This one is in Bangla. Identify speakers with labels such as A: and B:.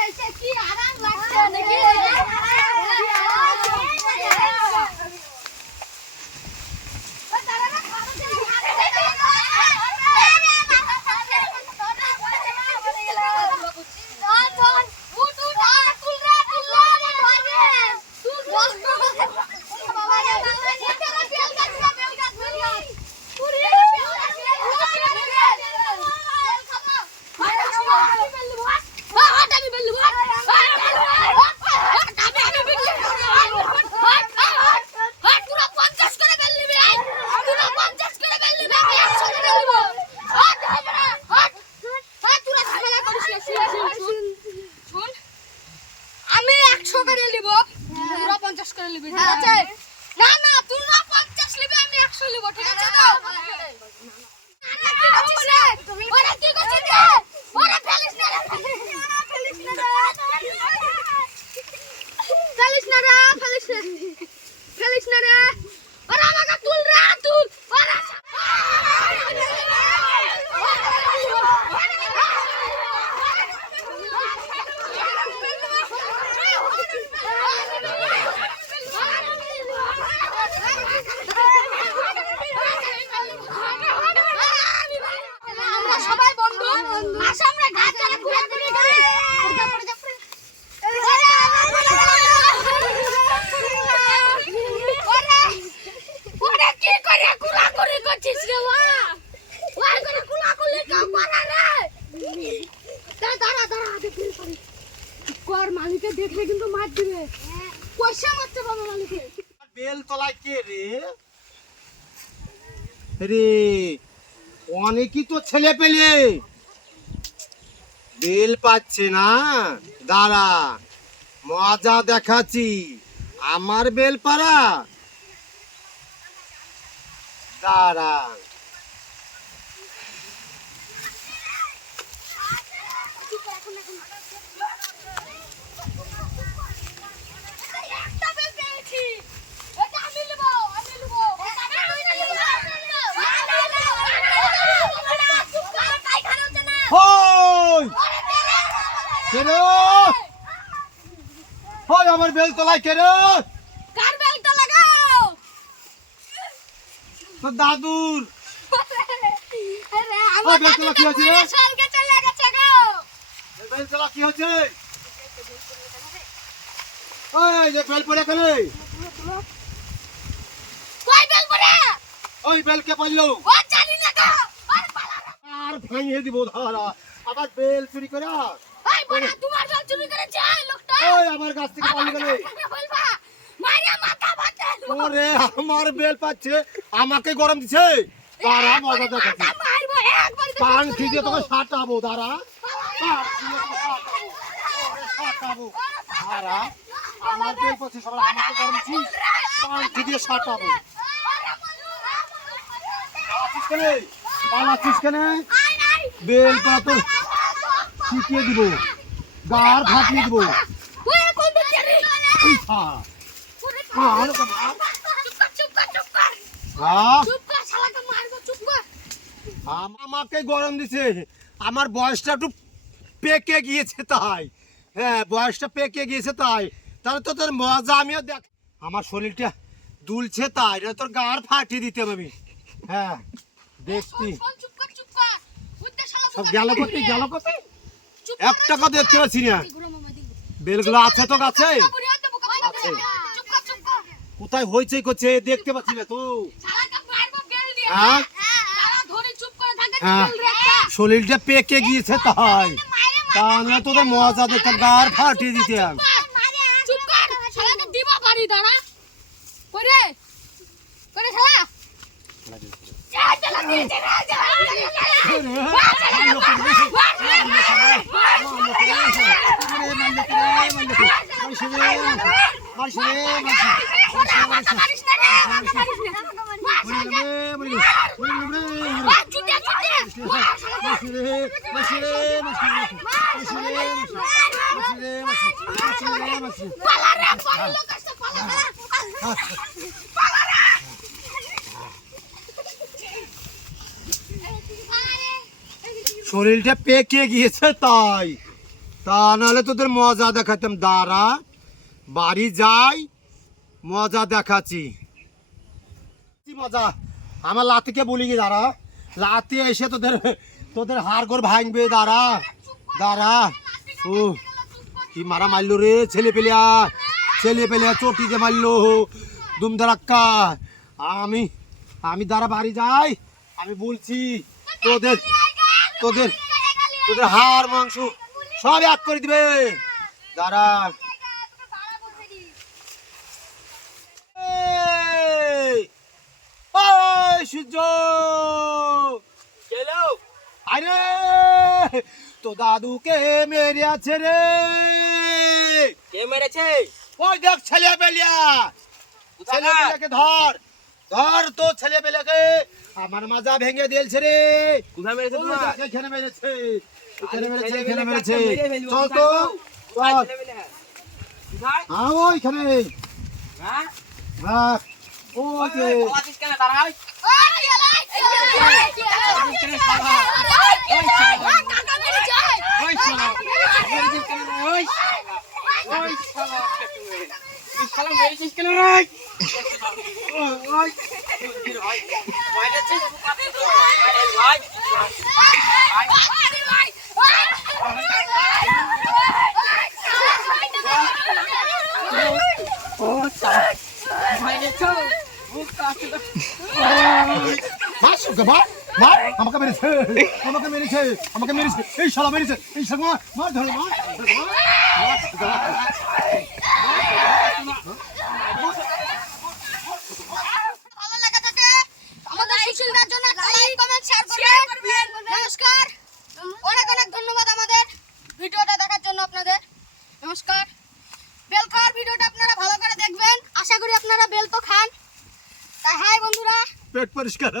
A: এসে কি আরাম লাগছে নাকি শুন আমি একশো করে নিব তোরা পঞ্চাশ করে নিবি ঠিক আছে না না তোরা পঞ্চাশ নিবি আমি একশো নিব ঠিক আছে তো ওরা কি করছিস রে? ওরা ফেলিস না রে। ফেলিস না রে, ফেলিস না রে, ফেলিস না রে। ওরা আমাকে তুল রে, তুল। ওরা আমরা সবাই বন্ধু আসো আমরা ঘাট চলে ঘুরে ঘুরে করি ওরে কি করে কুলাকুলি করছিস রে ওয়া ওয়া করে কুলাকুলি কেউ করে রে দাঁড়া দাঁড়া দাঁড়া আগে ফিরে করি কর মালিকে দেখলে কিন্তু মার দিবে। মারতে পারবে মালিকে
B: বেল কে রে? রে, অনেকই তো ছেলে পেলে। বেল পাচ্ছে না? দাঁড়া, মজা দেখাচ্ছি। আমার বেল পাড়া? দাঁড়া
A: একটা বেল পেয়েছি এটা আমি নেব আমি নেব এটা তুই না নেব
B: হই আমার বেল তলায় কে রে
A: কার লাগাও
B: তোর দাদুর।
A: আরে
B: বেলতলা কি?
A: সলকে চলে গেছে গো।
B: বেল তলা কি হচ্ছে ওই যে বেল পড়ে কেন
A: কই বেল পড়ে?
B: ওই বেল কে পারল
A: ও জানি না গো। আর
B: ভাঙিয়ে দিব ধরা। আবার বেল চুরি করে
A: ওই বড়া তোমার বেল চুরি করে যায় লোকটা
B: ওই আমার থেকে পালিয়ে গেলে
A: মারিয়া মাথা ভাতে
B: ওরে আমার বেল পাচ্ছে আমাকে গরম দিছে তারা মজা দেখাচ্ছি
A: মারবো একবার
B: পান খিদে তোকে সাটাবো দাঁড়া পান খিদে তোকে সাঁটাবো। ওরে সাঁটাবো। দাঁড়া আমার বেল পাচ্ছে সবাই আমাকে গরম দিচ্ছি পান খিদে সাটাবো আছিস কেনে পালাচ্ছিস কেনে বেল শিখিয়ে দিব। গার ফাটিয়ে দিব। আমাকে গরম দিছে। আমার বয়সটা একটু পেকে গিয়েছে তাই। হ্যাঁ বয়সটা পেকে গিয়েছে তাই। তাহলে তো তোর মজা আমিও দেখ আমার শরীরটা দুলছে তাই। তোর গাড় ফাটিয়ে দিতে হবে আমি। হ্যাঁ দেখছি। সব গেল করতে গেল করতে এক টাকা দেখতে পাচ্ছি না
A: গুরু।
B: বেলগুলো আছে তো গাছে কোথায় হয়েছে করছে দেখতে পাচ্ছি না তো হ্যাঁ? হ্যাঁ। শরীরটা পেকে গিয়েছে তাই তাহলে তোদের মজা দেখতে গাড় ফাটিয়ে দিতে
A: দাঁড়া করে করে শালা যা, শালা দিয়েছে রে, যা, মাথা মারিস না রে, মাথা মারিস না। মার শালাকে। মার, চুটে, চুটে। মার শালাকে। পালা রে, পালা লোক আসছে, পালা, পালা। পালা রে।
B: শরীরটা পেকে গিয়েছে তাই তা নাহলে তোদের মজা দেখাতাম দাঁড়া বাড়ি যাই, মজা দেখাচ্ছি। মজা? আমার লাতিকে বলি কি, দাঁড়া। লাতি এসে তোদের তোদের হাড় গোড় ভাঙবে, দাঁড়া। দাঁড়া। ও, কি মারা মারলো রে, ছেলে পেলিয়া ছেলে পেলিয়া চটি যে মারলো। দুম ধারাক্কা। আমি আমি দাঁড়া, বাড়ি যাই। আমি বলছি, তোদের তোদের তোদের হাড়, মাংস সব এক করে দিবে। দাঁড়া এই! ওই সূর্য। আরে তো দাদুকে রে।
C: কে মেরেছে?
B: ওই দেখ ছেলে বেলিয়া ছেলে বেলাকে ধর। ধর তো ছেলে বেলাকে আমার মাজা ভেঙে দিয়েছে রে।
C: কোথায় মেরেছে তোমার?
B: এখানে মেরেছে। এখানে মেরেছে এখানে মেরেছে। চল তো। চল? হ্যাঁ ওইখানে।
C: হ্যাঁ?
B: হ্যাঁ যে।
C: ওই, পালাচ্ছিস কেন? দাঁড়াও। ওই শালা, মেরেছিস মেরে তো।
B: মার আমাকে মেরেছে আমাকে মেরেছে আমাকে মেরেছে। এই শালা মেরেছে এই শালা মার ধরে মার ধরে মার, মার, ধরে মার।
A: ভালো লাগা আমাদের জন্য শেয়ার করবেন। নমস্কার। অনেক অনেক ধন্যবাদ আমাদের ভিডিওটা দেখার জন্য আপনাদের। নমস্কার। বেল খাওয়ার ভিডিওটা আপনারা ভালো করে দেখবেন। আশা করি আপনারা বেল তো খান।
B: पेट परिष्कार